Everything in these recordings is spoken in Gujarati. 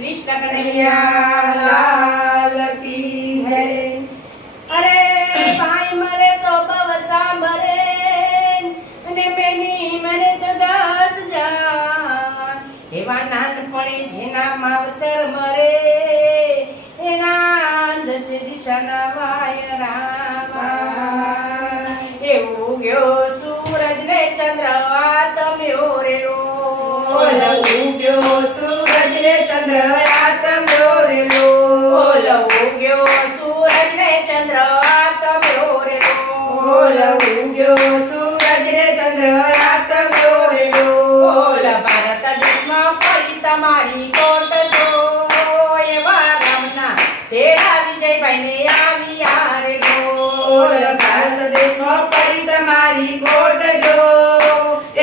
कृष्ण कन्हैया लाल की है। अरे भाई मरे तो बवसा मरे ने मेनी मरे तो 10,000 एवा नानपणे जेना मावतर मरे એના 10 દિશાના વાયરામાં એવું ગયો સૂરજ ને ચંદ્ર આ તમે ઓરેલો ઉગ્યો સૂરજ ને ચંદ્ર આ તમે ઓરેલો ઉગ્યો સૂરજ ને ચંદ્ર આ તમે ઓરેલો ઉગ્યો સૂરજ ને ચંદ્ર આ તમે ઓરેલો ભારત દેશમાં પડી તમારી કોટ જો એવા ગામના તેડા વિજયભાઈ ને આવી આરેલો ભારત દેશમાં પડી તમારી કોટ જો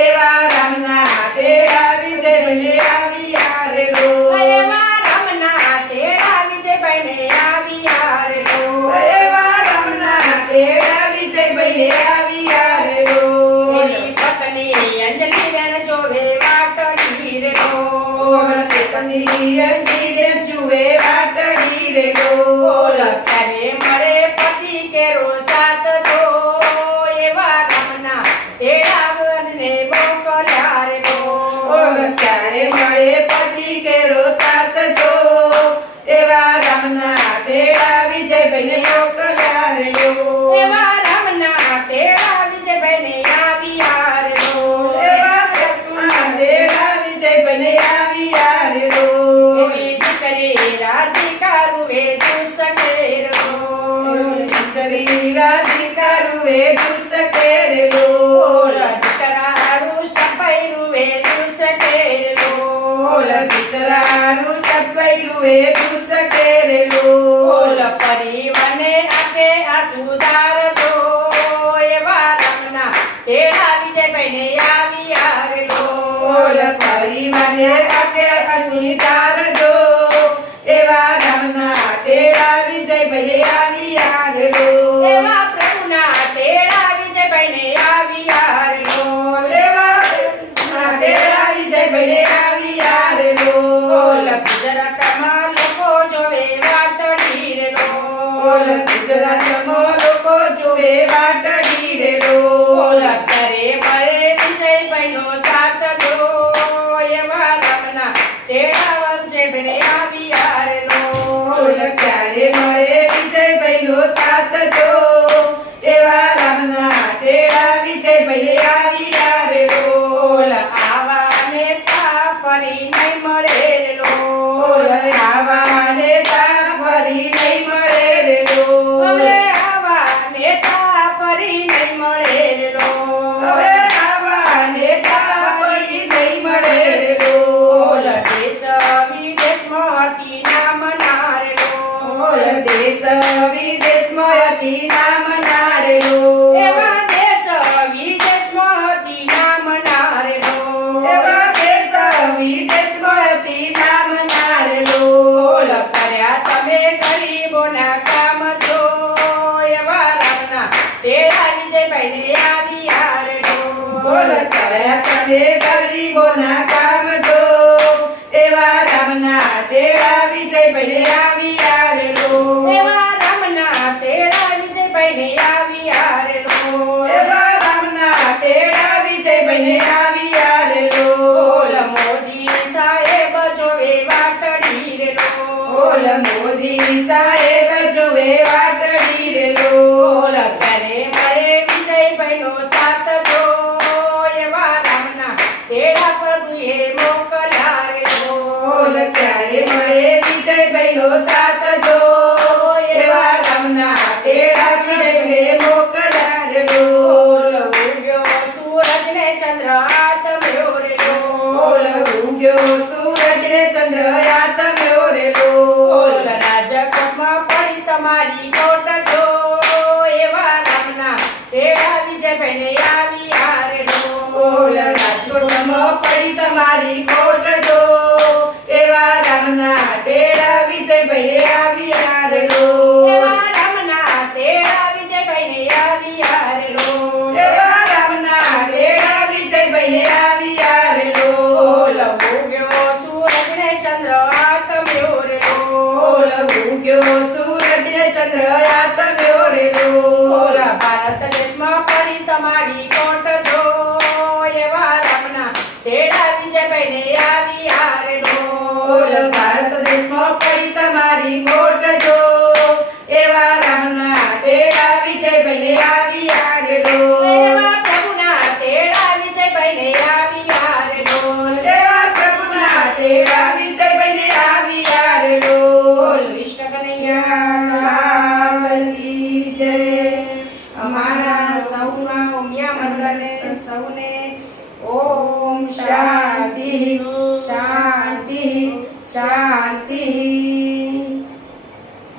એવા રામના તેડા વિજયભાઈ ને આવી આરેલો એવા રામના તેડા વિજયભાઈ ને આવી આરેલો એવા રામના તેડા વિજયભાઈ ને આવી આરેલો એની પત્ની અંજલિ બેન જોવે વાટડી રેલો પત્ની અંજીરે જુએ વાટડી રે ગો ત્યારે મળે પતિ કેરો સાથ જો એવા રામના તેડા વનને મોકલ્યા રે ગો ક્યારે મળે પતિ કેરો સાથ જો એવા રામના તેડા વિજયભાઈ ને મોકલ્યા રે ગો એવા રામના તેડા વિજયભાઈ ને આવ્યા રે ગો એવા રામના તેડા વિજયભાઈ ને આવ્યા રે ગો એવી દીકરી રાધિકા રૂવે દુસકે રે ગો દીકરી રાધિકા રૂવે દુસકે રે ગો દીકરારું સફાઈ રૂવે દુસકે રે ગો દીકરાનું સફાઈ રૂવે દુસકે રે ગો પરિવારને આખે આ સુધાર જો એવા રામના તેડા વિજયભાઈ ને આવ્યા રે લો પરિવારને આકે સુધાર જો એવા રામના તેડા વિજયભાઈ આવ્યા રે લો એવા પ્રભુના તેડા વિજયભાઈ ને આવ્યા રે લો એવા રામના તેડા વિજયભાઈ આવ્યા રે લો ગુજરાતમાં લોકો જોવે વાટડી રે લો ગુજરાતમાં લોકો જોવે વાટડી રે લો ત્યારે મળે વિજયભાઈ નો સાથ જો એવા રામના તેડા વિજયભાઈ ને આવ્યા રે લો ક્યારે મળે વિજયભાઈ નો સાથ જો એવા રામના તેડા વિજયભાઈ આવ્યા રે લો આવા નેતા ફરી નહીં મળે રે લો આવા નેતા ફરી નહીં મળે રે લો હવે આવા નેતા ફરી નહીં મળે રે લો હવે આવા નેતા ફરી નહીં મળે રે લો દેશ વિદેશમાં હતી નામ ના રે લો દેશ વિદેશમાં હતી નામ ના રે લો એવા દેશ વિદેશમાં હતી નામ ના રે લો એવા દેશ વિદેશમાં હતી નામ ના રે લો કર્યા તમે ગરીબોના કામ જો એવા રામના તેડા વિજયભાઈ ને આવ્યા રે લો કર્યા તમે ગરીબોના કામ જો એવા રામના તેડા વિજયભાઈ આવ્યા રે લો એવા રામના તેડા વિજયભાઈ ને આવ્યા રે લો એવા રામના તેડા વિજયભાઈ આવ્યા રે લો મોદી સાહેબ જોવે વાટડી રે લો મોદી સાહેબ જોવે વાટડી રે લો ત્યારે મળે વિજયભાઈ નો સાથ જો એવા રામના તેડા પ્રભુએ મોકલ્યા રે લો ક્યારે મળે વિજયભાઈ નો સાથ જો એવા રામના તેડા વિજયભાઈ મોકલ્યા રે લો ઉગ્યો સૂરજ ને ચંદ્ર આ તમે ઓરેલો ઉગ્યો સૂરજ ને ચંદ્ર આ તમે ઓરેલો રાજકોટમાં પડી તમારી કોટ જો એવા રામના તેડા વિજયભાઈ ને આવ્યા રે લો રાજકોટમાં પડી તમારી કોટ જો એવા રામના તેડા વિજયભાઈ આવ્યા રે લો એવા રામના તેડા વિજયભાઈ ને આવ્યા રે લો એવા રામના તેડા વિજયભાઈ આવ્યા રે લો ઉગ્યો સૂરજ ને ચંદ્ર આ તમે ઉગ્યો સૂરજ ને ચંદ્ર આ તો